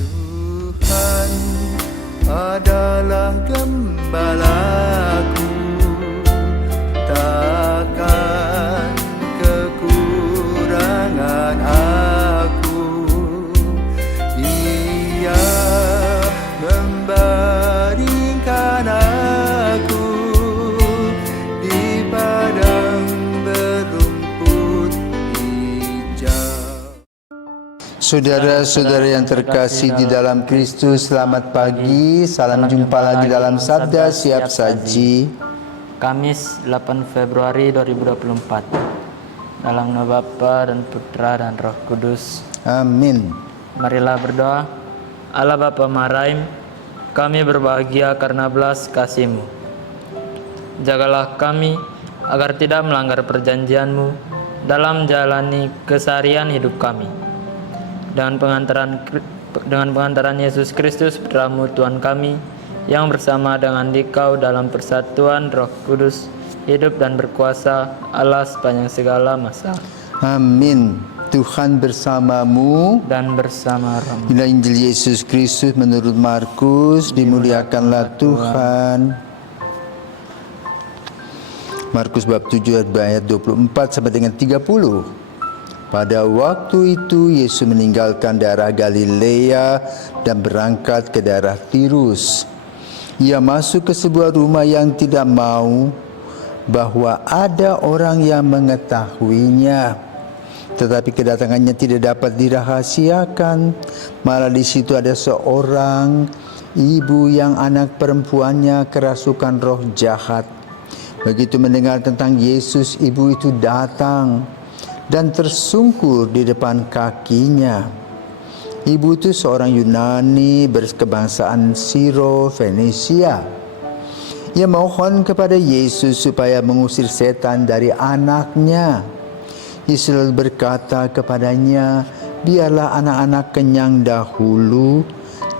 Tuhan adalah gembalaku, takkan kekurangan aku. Dia membaringkan aku di padang berumput hijau. Saudara-saudara yang terkasih di dalam Kristus, selamat pagi. Salam jumpa lagi dalam Sabda Siap Saji. Kamis 8 Februari 2024. Dalam nama Bapa dan Putra dan Roh Kudus. Amin. Marilah berdoa. Allah Bapa Maraim, kami berbahagia karena belas kasih-Mu. Jagalah kami agar tidak melanggar perjanjian-Mu dalam menjalani keseharian hidup kami. Dengan pengantaran Yesus Kristus Putra-Mu Tuhan kami, yang bersama dengan Dikau dalam persatuan Roh Kudus, hidup dan berkuasa Allah sepanjang segala masa. Amin. Tuhan bersamamu Dan bersama rohmu. Inilah Injil Yesus Kristus menurut Markus. Dimuliakanlah Tuhan. Markus bab 7 ayat 24 sampai dengan 30. Pada waktu itu Yesus meninggalkan daerah Galilea dan berangkat ke daerah Tirus. Ia masuk ke sebuah rumah yang tidak mau bahwa ada orang yang mengetahuinya. Tetapi kedatangannya tidak dapat dirahasiakan. Malah di situ ada seorang ibu yang anak perempuannya kerasukan roh jahat. Begitu mendengar tentang Yesus, ibu itu datang dan tersungkur di depan kakinya. Ibu itu seorang Yunani berkebangsaan Siro-Fenisia. Ia mohon kepada Yesus supaya mengusir setan dari anaknya. Yesus lalu berkata kepadanya, biarlah anak-anak kenyang dahulu,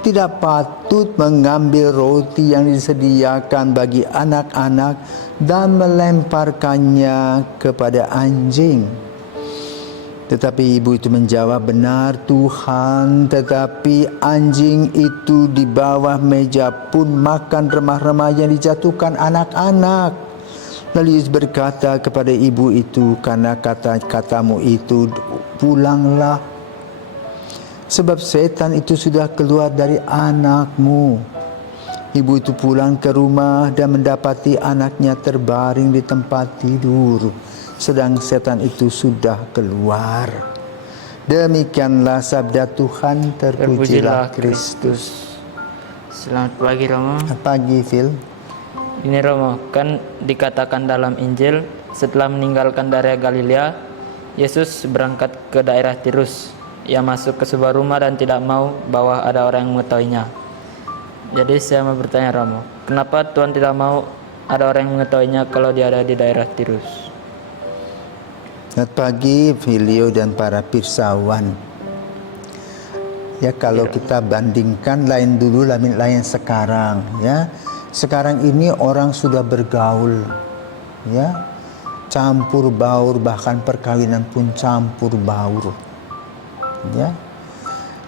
tidak patut mengambil roti yang disediakan bagi anak-anak dan melemparkannya kepada anjing. Tetapi ibu itu menjawab, benar Tuhan, tetapi anjing itu di bawah meja pun makan remah-remah yang dijatuhkan anak-anak. Lalu Yesus berkata kepada ibu itu, karena kata-katamu itu, pulanglah. Sebab setan itu sudah keluar dari anakmu. Ibu itu pulang ke rumah dan mendapati anaknya terbaring di tempat tidur, sedang setan itu sudah keluar. Demikianlah sabda Tuhan. Terpujilah Kristus. Selamat pagi Romo. Pagi Phil. Ini Romo, kan dikatakan dalam Injil, setelah meninggalkan daerah Galilea, Yesus berangkat ke daerah Tirus. Ia masuk ke sebuah rumah dan tidak mau bahwa ada orang yang mengetahuinya. Jadi saya mau bertanya Romo, kenapa Tuhan tidak mau ada orang yang mengetahuinya kalau dia ada di daerah Tirus? Selamat pagi Filio dan para pirsawan. Ya, kalau kita bandingkan lain dulu lain sekarang, ya. Sekarang ini orang sudah bergaul, ya, campur baur, bahkan perkawinan pun campur baur, ya.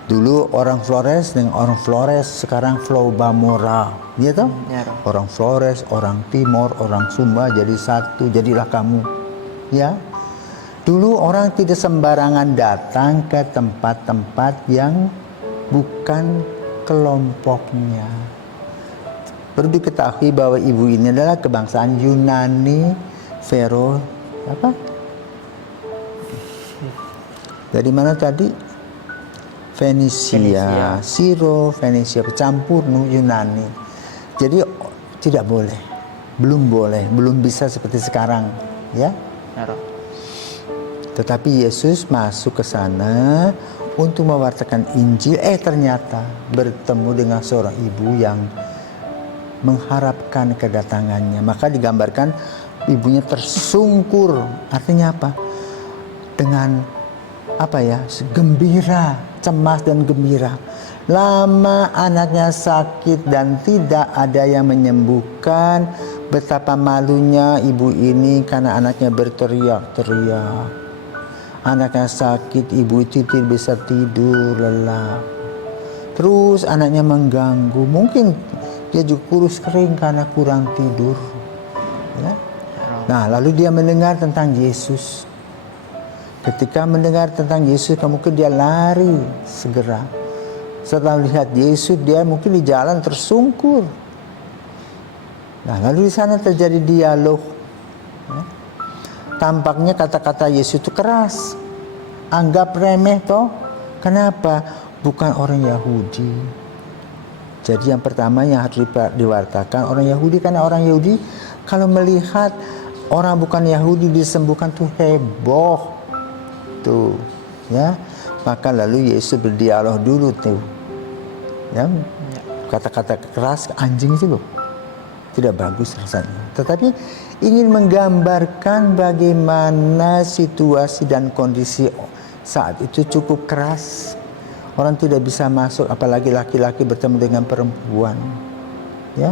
Dulu orang Flores dengan orang Flores, sekarang Flow Bamora, ya toh? Ya, orang Flores, orang Timor, orang Sumba jadi satu, jadilah kamu, ya. Dulu orang tidak sembarangan datang ke tempat-tempat yang bukan kelompoknya. Perlu diketahui bahwa ibu ini adalah kebangsaan Yunani, dari mana tadi? Fenisia. Siro-Fenisia, campur Yunani. Jadi tidak boleh, belum bisa seperti sekarang, ya. Tetapi Yesus masuk ke sana untuk mewartakan Injil. Ternyata bertemu dengan seorang ibu yang mengharapkan kedatangannya. Maka digambarkan ibunya tersungkur. Artinya apa? Dengan gembira, cemas dan gembira. Lama anaknya sakit dan tidak ada yang menyembuhkan. Betapa malunya ibu ini karena anaknya berteriak-teriak. Anaknya sakit, ibu itu tidak bisa tidur, lelah. Terus anaknya mengganggu, mungkin dia juga kurus kering karena kurang tidur. Ya. Nah, lalu dia mendengar tentang Yesus. Ketika mendengar tentang Yesus, mungkin dia lari segera. Setelah melihat Yesus, dia mungkin di jalan tersungkur. Nah, lalu di sana terjadi dialog. Ya. Tampaknya kata-kata Yesus itu keras. Anggap remeh toh. Kenapa? Bukan orang Yahudi. Jadi yang pertama yang harus diwartakan orang Yahudi, karena orang Yahudi kalau melihat orang bukan Yahudi disembuhkan tuh heboh tuh, ya. Maka lalu Yesus berdialog dulu tuh, ya. Kata-kata keras anjing itu loh tidak bagus rasanya, tetapi ingin menggambarkan bagaimana situasi dan kondisi saat itu cukup keras. Orang tidak bisa masuk, apalagi laki-laki bertemu dengan perempuan, ya.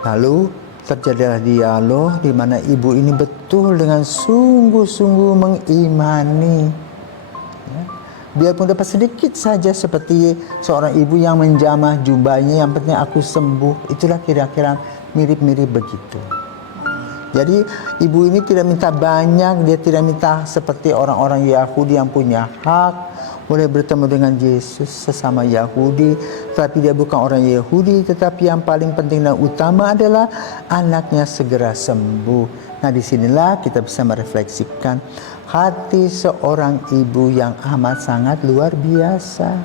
Lalu terjadilah dialog di mana ibu ini betul dengan sungguh-sungguh mengimani, ya. Biarpun dapat sedikit saja, seperti seorang ibu yang menjamah jubahnya, yang penting aku sembuh. Itulah kira-kira mirip-mirip begitu. Jadi ibu ini tidak minta banyak, dia tidak minta seperti orang-orang Yahudi yang punya hak boleh bertemu dengan Yesus sesama Yahudi, tapi dia bukan orang Yahudi, tetapi yang paling penting dan utama adalah anaknya segera sembuh. Nah, disinilah kita bisa merefleksikan hati seorang ibu yang amat sangat luar biasa,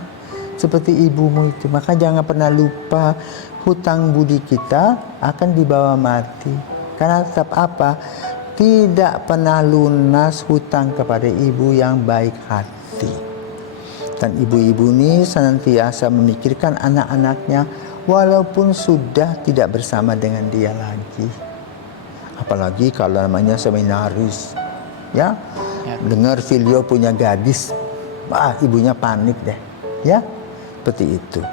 seperti ibumu itu. Maka jangan pernah lupa, hutang budi kita akan dibawa mati. Karena tetap apa? Tidak pernah lunas hutang kepada ibu yang baik hati. Dan ibu-ibu ini senantiasa memikirkan anak-anaknya walaupun sudah tidak bersama dengan dia lagi. Apalagi kalau namanya seminaris, ya. Dengar Filio punya gadis, ibunya panik deh, ya. Seperti itu.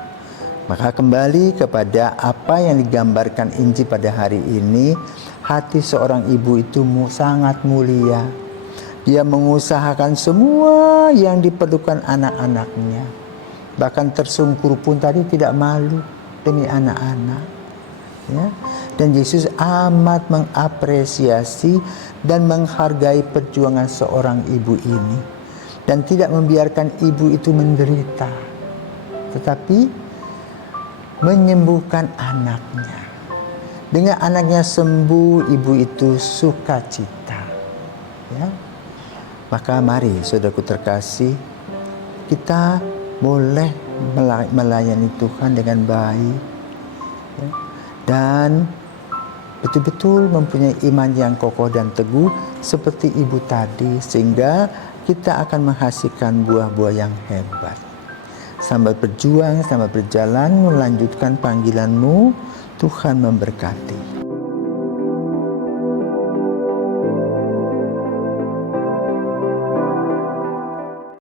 Maka kembali kepada apa yang digambarkan Injil pada hari ini, hati seorang ibu itu sangat mulia. Dia mengusahakan semua yang diperlukan anak-anaknya. Bahkan tersungkur pun tadi tidak malu demi anak-anak. Ya. Dan Yesus amat mengapresiasi dan menghargai perjuangan seorang ibu ini. Dan tidak membiarkan ibu itu menderita. Tetapi menyembuhkan anaknya. Dengan anaknya sembuh, ibu itu sukacita. Ya. Maka mari saudaraku terkasih, kita boleh melayani Tuhan dengan baik, ya, dan betul-betul mempunyai iman yang kokoh dan teguh seperti ibu tadi, sehingga kita akan menghasilkan buah-buah yang hebat. Sambil berjuang, sambil berjalan melanjutkan panggilanmu, Tuhan memberkati.